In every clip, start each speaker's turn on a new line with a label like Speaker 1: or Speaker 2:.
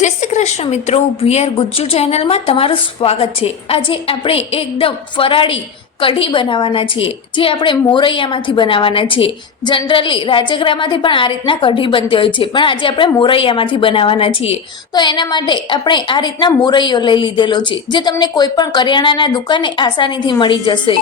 Speaker 1: જય શ્રી કૃષ્ણ મિત્રો વીઆર ગુજ્જુ ચેનલમાં તમારું સ્વાગત છે. આજે આપણે એકદમ ફરાળી કઢી બનાવવાના છીએ, જે આપણે મોરૈયામાંથી બનાવવાના છીએ. જનરલી રાજગરામાંથી પણ આ રીતના કઢી બનતી હોય છે, પણ આજે આપણે મોરૈયામાંથી બનાવવાના છીએ. તો એના માટે આપણે આ રીતના મોરૈયો લઈ લીધેલો છે, જે તમને કોઈ પણ કરિયાણાના દુકાને આસાનીથી મળી જશે.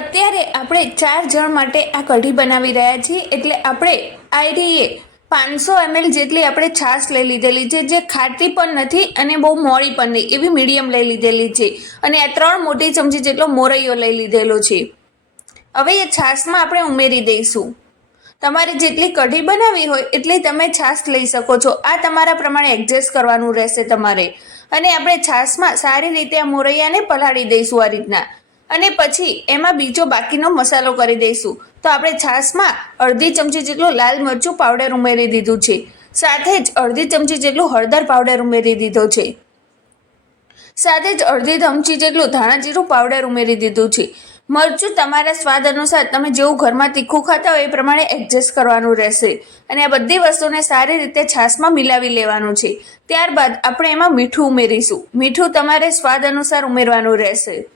Speaker 1: અત્યારે આપણે ચાર જણ માટે આ કઢી બનાવી રહ્યા છીએ, એટલે આપણે આઈડીએ પાંચસો એમએલ જેટલી આપણે છાશ લઈ લીધેલી છે, જે ખાટી પણ નથી અને બહુ મોડી પણ નહીં, એવી મીડિયમ લઈ લીધેલી છે. અને આ ત્રણ મોટી ચમચી જેટલો મોરૈયો લઈ લીધેલો છે. હવે એ છાશમાં આપણે ઉમેરી દઈશું. તમારે જેટલી કઢી બનાવી હોય એટલી તમે છાશ લઈ શકો છો. આ તમારા પ્રમાણે એડજસ્ટ કરવાનું રહેશે તમારે. અને આપણે છાશમાં સારી રીતે આ મોરૈયાને પલાળી દઈશું આ રીતના. અને પછી એમાં બીજો બાકીનો મસાલો કરી દઈશું. તો આપણે છાશમાં અડધી ચમચી જેટલું લાલ મરચું પાવડર ઉમેરી દીધું છે. સાથે જ અડધી ચમચી જેટલું હળદર પાવડર ઉમેરી દીધો છે. સાથે જ અડધી ચમચી જેટલું ધાણા જીરું પાવડર ઉમેરી દીધું છે. મરચું તમારા સ્વાદ અનુસાર તમે જેવું ઘરમાં તીખું ખાતા હોય એ પ્રમાણે એડજસ્ટ કરવાનું રહેશે. અને આ બધી વસ્તુને સારી રીતે છાશમાં મિલાવી લેવાનું છે. ત્યારબાદ આપણે એમાં મીઠું ઉમેરીશું. મીઠું તમારે સ્વાદ અનુસાર ઉમેરવાનું રહેશે.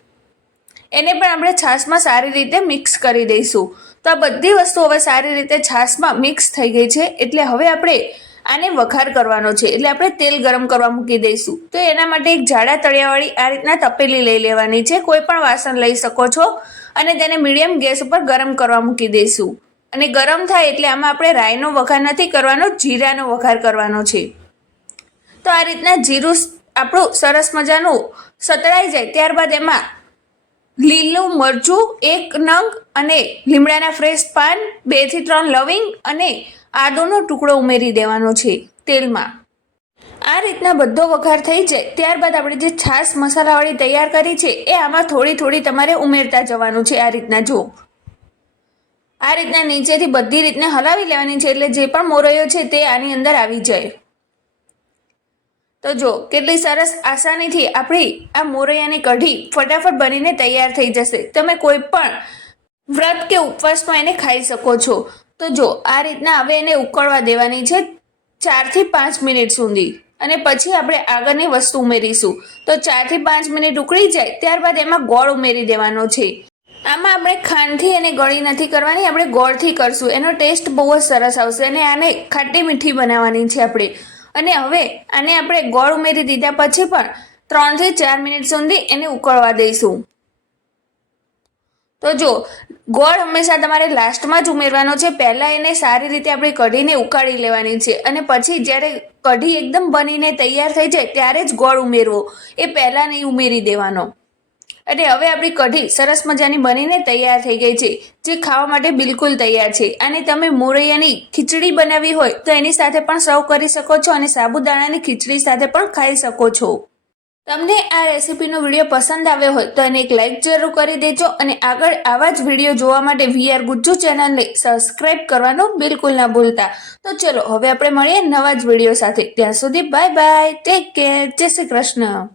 Speaker 1: એને પણ આપણે છાશમાં સારી રીતે મિક્સ કરી દઈશું. તો આ બધી વસ્તુ હવે સારી રીતે છાશમાં મિક્સ થઈ ગઈ છે, એટલે હવે આપણે આને વઘાર કરવાનો છે. એટલે આપણે તેલ ગરમ કરવા મૂકી દઈશું. તો એના માટે એક જાડા તળિયાવાળી આ રીતના તપેલી લઈ લેવાની છે. કોઈ પણ વાસણ લઈ શકો છો અને તેને મીડિયમ ગેસ ઉપર ગરમ કરવા મૂકી દઈશું. અને ગરમ થાય એટલે આમાં આપણે રાઈનો વઘાર નથી કરવાનો, જીરાનો વઘાર કરવાનો છે. તો આ રીતના જીરું આપણું સરસ મજાનું સતળાઈ જાય. ત્યારબાદ એમાં લીલું મરચું, એક નંગ અને લીમડાના ફ્રેશ પાન, બેથી ત્રણ લવિંગ અને આદુનો ટુકડો ઉમેરી દેવાનો છે તેલમાં. આ રીતના બધો વઘાર થઈ જાય, ત્યારબાદ આપણે જે છાશ મસાલાવાળી તૈયાર કરી છે, એ આમાં થોડી થોડી તમારે ઉમેરતા જવાનું છે આ રીતના, જો. આ રીતના નીચેથી બધી રીતને હલાવી લેવાની છે, એટલે જે પણ મોરૈયો છે તે આની અંદર આવી જાય. તો જો, કેટલી સરસ આસાનીથી આપણી આ મોરૈયાની કઢી ફટાફટ બનીને તૈયાર થઈ જશે. તમે કોઈ પણ વ્રત કે ઉપવાસમાં એને ખાઈ શકો છો. તો જો, આ રીતના હવે એને ઉકળવા દેવાની છે ચારથી પાંચ મિનિટ સુધી. અને પછી આપણે આગળની વસ્તુ ઉમેરીશું. તો ચારથી પાંચ મિનિટ ઉકળી જાય, ત્યારબાદ એમાં ગોળ ઉમેરી દેવાનો છે. આમાં આપણે ખાંડથી એને ગળી નથી કરવાની, આપણે ગોળથી કરશું. એનો ટેસ્ટ બહુ જ સરસ આવશે અને આને ખાટી મીઠી બનાવવાની છે આપણે. અને હવે આને આપણે ગોળ ઉમેરી દીધા પછી પણ ત્રણથી ચાર મિનિટ સુધી એને ઉકળવા દઈશું. તો જો, ગોળ હંમેશા તમારે લાસ્ટમાં જ ઉમેરવાનો છે. પહેલાં એને સારી રીતે આપણે કઢીને ઉકાળી લેવાની છે અને પછી જ્યારે કઢી એકદમ બનીને તૈયાર થઈ જાય ત્યારે જ ગોળ ઉમેરવો. એ પહેલાં નહીં ઉમેરી દેવાનો. અને હવે આપણી કઢી સરસ મજાની બનીને તૈયાર થઈ ગઈ છે, જે ખાવા માટે બિલકુલ તૈયાર છે. અને તમે મોરૈયાની ખીચડી બનાવી હોય તો એની સાથે પણ સર્વ કરી શકો છો અને સાબુદાણાની ખીચડી સાથે પણ ખાઈ શકો છો. તમને આ રેસીપીનો વીડિયો પસંદ આવ્યો હોય તો એને એક લાઇક જરૂર કરી દેજો અને આગળ આવા જ વીડિયો જોવા માટે વીઆર ગુજ્જુ ચેનલને સબસ્ક્રાઇબ કરવાનું બિલકુલ ના ભૂલતા. તો ચલો, હવે આપણે મળીએ નવા જ વીડિયો સાથે. ત્યાં સુધી બાય બાય, ટેક કેર, જય શ્રી કૃષ્ણ.